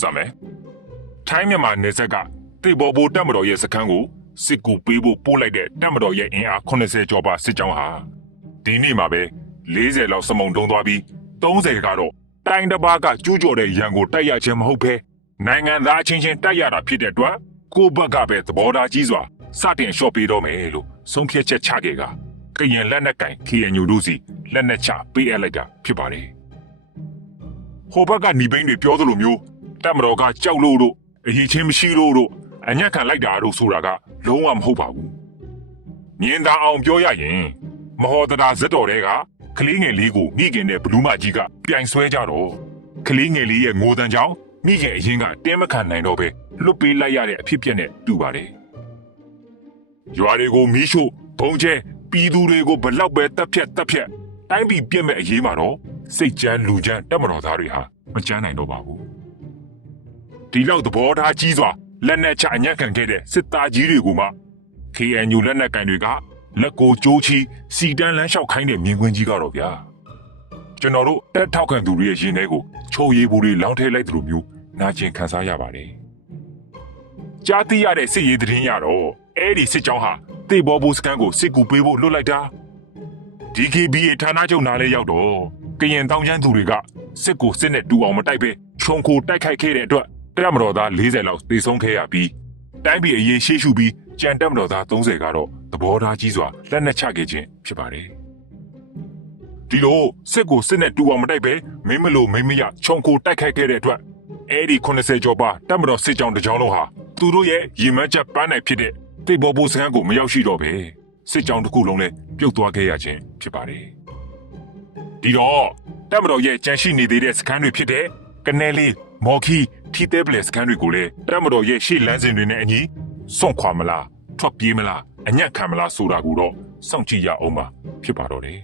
စမယ်ထိုင်းမြန်မာနယ်စပ်ကတေဘော်ဘိုတပ်မတော်ရဲ့စခန်းကိုစစ်ကူပေးဖို့ပို့လိုက်တဲ့တပ်မတော်ရဲ့အင်အား80ကျော်ပါစစ်ကြောင်းဟာဒီနေ့မှာပဲ40လောက်စမုံတုံးသွားပြီး30ကတော့တိုင်းတစ်ပါးကကျူးကျော်တဲ့ရန်ကိုတိုက်ရခြင်းမဟုတ်ဘဲနိုင်ငံသားအချင်းချင်းတိုက်ရတာဖြစ်တဲ့အတွက်ကိုယ့်ဘက်ကပဲသဘောထားကြီးစွာစတင်လျှော့ပေးတော့မယ်လို့ဆုံးဖြတ်ချက်ချခဲ့ကကရင်လက်နက်ကင် KNU တို့စီလက်နက်ချပေးအပ်လိုက်တာဖြစ်ပါတယ် ဟိုဘက်ကနေဘိန်းတွေပြောသလိုမျိုးတပ်မတော်ကကြောက်လို့တို့အရေးချင်းမရှိလို့တို့အညံ့ခံလိုက်တာတို့ဆိုတာကလုံးဝမဟုတ်ပါဘူးမြင်သာအောင်ပြောရရင်မဟော်တရာဇက်တော်တွေကကလေးငယ်လေးကိုမိခင်နဲ့ဘလူးမကြီးကပြိုင်ဆွဲကြတော့ကလေးငယ်လေးရဲ့ငိုတန်ကြောင့်မိခင်အရင်ကတင်းမခံနိုင်တော့ပဲလွတ်ပေးလိုက်ရတဲ့အဖြစ်အပျက်နဲ့တူပါတယ်ရွာတွေကိုမီးရှို့ဘုံကျဲပြည်သူတွေကိုဘလောက်ပဲတက်ဖြတ်တက်ဖြတ်တိုင်းပြည်ပြက်မဲ့အရေးမှာတော့ စိတ်ကြမ်းလူကြမ်းတက်မတော်သားတွေဟာမကြမ်းနိုင်တော့ပါဘူးဒီလောက်သဘောထားကြီးစွာလက်နက်ချအညံ့ခံခဲ့တဲ့စစ်သားကြီးတွေကိုမှ KNU လက်နက်ကင်တွေကလက်ကိုကြိုးချီစီတန်းလမ်းလျှောက်ခိုင်းတဲ့မြင်ကွင်းကြီးကတော့ဗျာကျွန်တော်တို့တက်ထောက်ခံသူတွေရဲ့ရင်ထဲကိုချိုးရည်ဘူးတွေလောင်းထဲလိုက်သလိုမျိုးနာကျင်ခံစားရပါတယ်ကြားသိရတဲ့စစ်ရေးသတင်းရတော့အဲ့ဒီစစ်ကြောင်းဟာတေဘောဘူစကန်ကိုစစ်ကူပေးဖို့လွတ်လိုက်တာ DKBA ဌာနချုပ်နားလဲရောက်တော့ ကရင်တောင်ကျန်းသူတွေကစစ်ကိုစစ်နဲ့တူအောင်မတိုက်ပဲခြုံခိုတိုက်ခိုက်ခဲ့တဲ့အတွက်တပ်မတော်သား40လောက်သေဆုံးခဲ့ရပြီးတိုင်းပြည်အရေးရှေ့ရှုပြီးကြံတပ်မတော်သား30ကတော့သဘောထားကြီးစွာလက်နက်ချခဲ့ခြင်းဖြစ်ပါတယ်ဒီလိုစစ်ကိုစစ်နဲ့တူအောင်မတိုက်ပဲမင်းမလို့မင်းမရခြုံခိုတိုက်ခိုက်ခဲ့တဲ့အတွက်အဲ့ဒီ80ကျော်ပါတပ်မတော်စစ်ကြောင်းတစ်ကြောင်းလုံးဟာသူတို့ရဲ့ရင်မချက်ပန်းနိုင်ဖြစ်တဲ့တိတ်ဘောဘိုစခန်းကိုမရောက်ရှိတော့ပဲစစ်ကြောင်းတစ်ခုလုံးလည်းပြုတ်သွားခဲ့ရခြင်းဖြစ်ပါတယ် ဒီတော့တပ်မတော်ရဲ့ကြန့်ရှိနေသေးတဲ့စခန်းတွေဖြစ်တဲ့ကနေလေးမော်ခီထီတဲပလက်စခန်းတွေကိုလည်းတပ်မတော်ရဲ့ရှေ့လမ်းစဉ်တွေနဲ့အညီစွန့်ခွာမလားထွက်ပြေးမလားအညံ့ခံမလားဆိုတာကိုတော့စောင့်ကြည့်ရအောင်ပါဖြစ်ပါတော့တယ်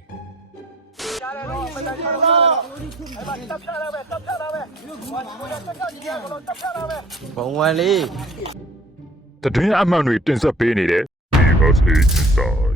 ဘုံဝင်လေးတတွင်းအမှန်တွေတင်ဆက်ပေးနေတဲ့ Because Inside